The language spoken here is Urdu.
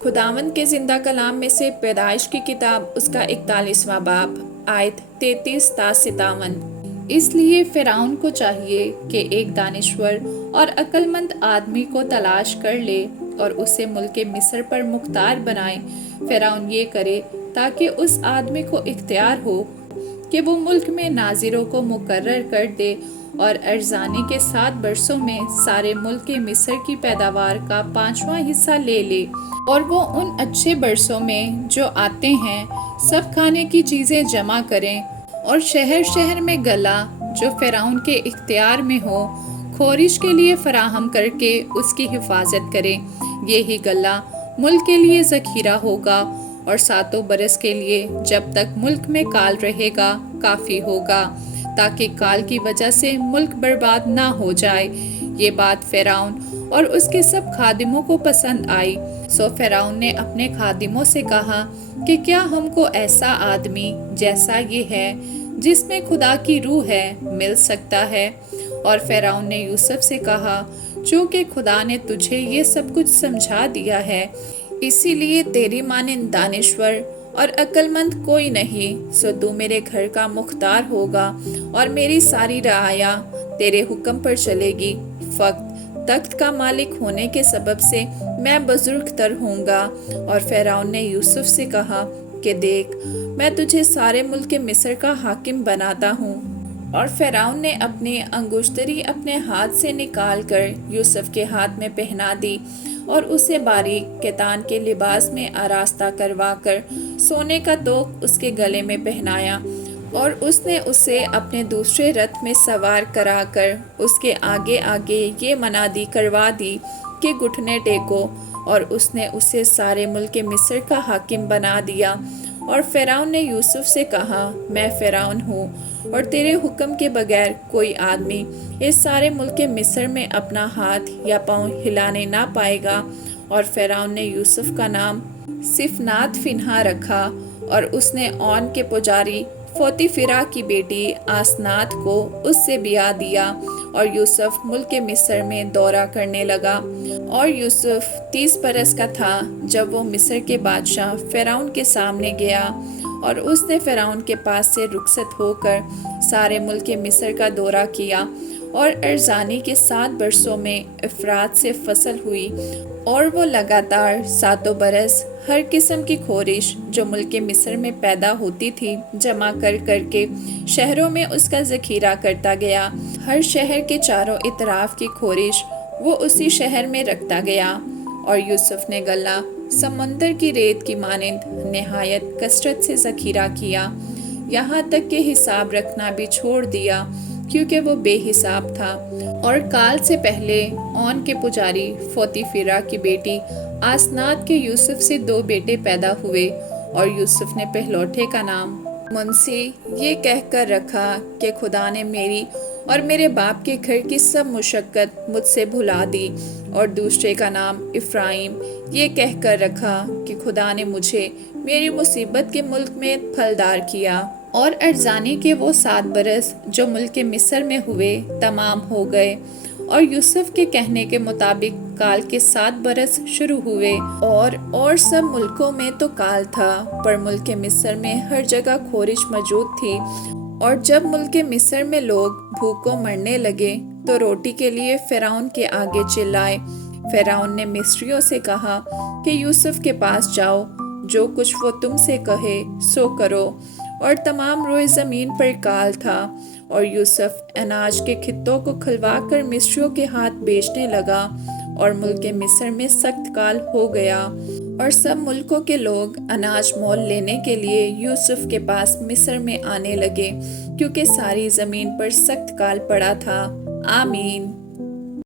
خداوند کے زندہ کلام میں سے پیدائش کی کتاب اس کا 41واں باب آیت 33 تا 57۔ اس لیے فرعون کو چاہیے کہ ایک دانشور اور عقل مند آدمی کو تلاش کر لے اور اسے ملک مصر پر مختار بنائے۔ فرعون یہ کرے تاکہ اس آدمی کو اختیار ہو کہ وہ ملک میں ناظروں کو مقرر کر دے اور ارزانی کے 7 برسوں میں سارے ملک مصر کی پیداوار کا 5واں حصہ لے لے، اور وہ ان اچھے برسوں میں جو آتے ہیں سب کھانے کی چیزیں جمع کریں، اور شہر شہر میں غلہ جو فرعون کے اختیار میں ہو خورش کے لیے فراہم کر کے اس کی حفاظت کریں۔ یہی غلہ ملک کے لیے ذخیرہ ہوگا اور 7 برس کے لیے جب تک ملک میں کال رہے گا کافی ہوگا، تاکہ کال کی وجہ سے ملک برباد نہ ہو جائے۔ یہ بات فرعون اور اس کے سب خادموں کو پسند آئی۔ سو فرعون نے اپنے خادموں سے کہا کہ کیا ہم کو ایسا آدمی جیسا یہ ہے جس میں خدا کی روح ہے مل سکتا ہے؟ اور فرعون نے یوسف سے کہا چونکہ خدا نے تجھے یہ سب کچھ سمجھا دیا ہے، اسی لیے تیری مانند دانشور اور عقل مند کوئی نہیں، سو تو میرے گھر کا مختار ہوگا اور میری ساری رعایا تیرے حکم پر چلے گی۔ فقط تخت کا مالک ہونے کے سبب سے میں بزرگ تر ہوں گا۔ اور فرعون نے یوسف سے کہا کہ دیکھ، میں تجھے سارے ملک مصر کا حاکم بناتا ہوں۔ اور فرعون نے اپنی انگشتری اپنے ہاتھ سے نکال کر یوسف کے ہاتھ میں پہنا دی، اور اسے باریک کتان کے لباس میں آراستہ کروا کر سونے کا توق اس کے گلے میں پہنایا، اور اس نے اسے اپنے دوسرے رتھ میں سوار کرا کر اس کے آگے آگے یہ منادی کروا دی کہ گھٹنے ٹیکو، اور اس نے اسے سارے ملک مصر کا حاکم بنا دیا۔ اور فرعون نے یوسف سے کہا میں فرعون ہوں، اور تیرے حکم کے بغیر کوئی آدمی اس سارے ملک مصر میں اپنا ہاتھ یا پاؤں ہلانے نہ پائے گا۔ اور فرعون نے یوسف کا نام صفنات فنہا رکھا، اور اس نے اون کے پجاری فوتیفرا کی بیٹی آسنات کو اس سے بیاہ دیا، اور یوسف ملک مصر میں دورہ کرنے لگا۔ اور یوسف 30 برس کا تھا جب وہ مصر کے بادشاہ فرعون کے سامنے گیا، اور اس نے فرعون کے پاس سے رخصت ہو کر سارے ملک مصر کا دورہ کیا، اور ارزانی کے 7 برسوں میں افرات سے فصل ہوئی، اور وہ لگاتار 7 برس ہر قسم کی خورش جو ملک مصر میں پیدا ہوتی تھی جمع کر کر کے شہروں میں اس کا ذخیرہ کرتا گیا۔ ہر شہر کے چاروں اطراف کی خورش وہ اسی شہر میں رکھتا گیا۔ اور یوسف نے غلہ سمندر کی ریت کی مانند نہایت کثرت سے ذخیرہ کیا، یہاں تک کہ حساب رکھنا بھی چھوڑ دیا کیونکہ وہ بے حساب تھا۔ اور کال سے پہلے اون کے پجاری فوتیفرا کی بیٹی آسنات کے یوسف سے 2 بیٹے پیدا ہوئے، اور یوسف نے پہلوٹے کا نام منسی یہ کہہ کر رکھا کہ خدا نے میری اور میرے باپ کے گھر کی سب مشقت مجھ سے بھلا دی، اور دوسرے کا نام افرایم یہ کہہ کر رکھا کہ خدا نے مجھے میری مصیبت کے ملک میں پھلدار کیا۔ اور ارزانی کے وہ 7 برس جو ملک مصر میں ہوئے تمام ہو گئے، اور یوسف کے کہنے کے مطابق کال کے 7 برس شروع ہوئے، اور سب ملکوں میں تو کال تھا، پر ملک مصر میں ہر جگہ خورش موجود تھی۔ اور جب ملک مصر میں لوگ بھوکوں مرنے لگے تو روٹی کے لیے فرعون کے آگے چلائے۔ فرعون نے مصریوں سے کہا کہ یوسف کے پاس جاؤ، جو کچھ وہ تم سے کہے سو کرو، اور تمام روئے زمین پر کال تھا۔ اور یوسف اناج کے خطوں کو کھلوا کر مصریوں کے ہاتھ بیچنے لگا، اور ملک مصر میں سخت کال ہو گیا، اور سب ملکوں کے لوگ اناج مول لینے کے لیے یوسف کے پاس مصر میں آنے لگے، کیونکہ ساری زمین پر سخت کال پڑا تھا۔ آمین۔